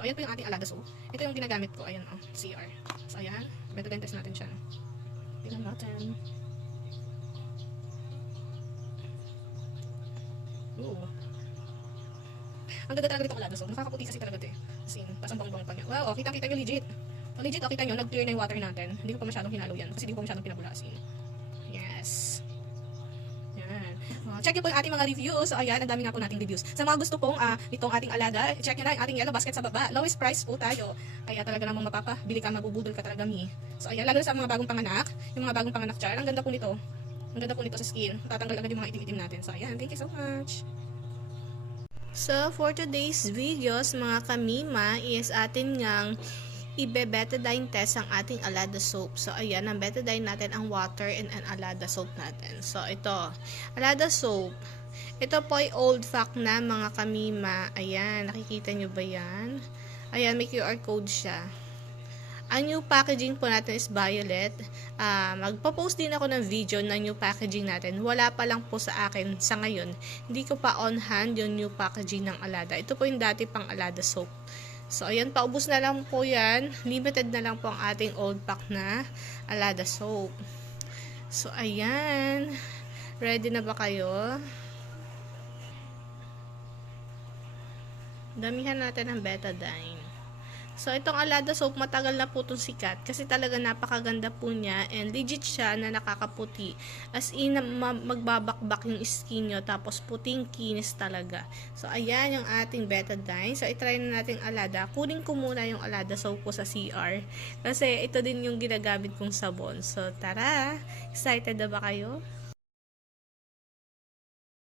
So, ayan po yung ating Alada soap. Ito yung ginagamit ko. Ayan, CR. So, ayan. Betadine test natin siya. Tingnan natin. Oo. Ang ganda talaga ditong Alada soap. Nakakaputi kasi talaga ito eh. As in, pasang bang-bang pa niya. Wow, kita nyo legit. Legit, kita nyo, nag-clear na yung water natin. Hindi ko pa masyadong hinalo yan. Kasi hindi ko pa masyadong pinabulasin. Yes. Yan. Check nyo po yung ating mga reviews. So, ayan, ang dami nga po nating reviews. Sa mga gusto pong itong ating Alada, check nyo na yung ating yellow basket sa baba. Lowest price po tayo. Kaya talaga namang mapapabili ka, mabubudol ka talaga mi. So, ayan, lalo sa mga bagong panganak. Yung mga bagong panganak char. Ang ganda po nito. Ang ganda po nito sa skin. Tatanggal agad yung mga itim-itim natin. So, ayan, thank you so much. So, for today's videos, mga kamima, is atin ngang ibe-betadine test ang ating Alada soap. So, ayan, ang betadine natin ang water and ang Alada soap natin. So, ito, Alada soap. Ito po ay old fact na, mga kamima. Ayan, nakikita nyo ba yan? Ayan, may QR code siya. Ang new packaging po natin is violet. Magpo-post din ako ng video ng new packaging natin. Wala pa lang po sa akin sa ngayon. Hindi ko pa on hand yung new packaging ng Alada. Ito po yung dati pang Alada soap. So, ayan, paubos na lang po yan. Limited na lang po ang ating old pack na Alada soap. So, ayan. Ready na ba kayo? Damihan natin ng betadine. So, itong Alada soap, matagal na po itong sikat. Kasi talaga napakaganda po niya. And legit siya na nakakaputi. As in, magbabakbak yung skin nyo. Tapos, puting kinis talaga. So, ayan yung ating betadine. So, itry na natin Alada. Kunin ko muna yung Alada soap ko sa CR. Kasi, ito din yung ginagamit kong sabon. So, tara! Excited na ba kayo?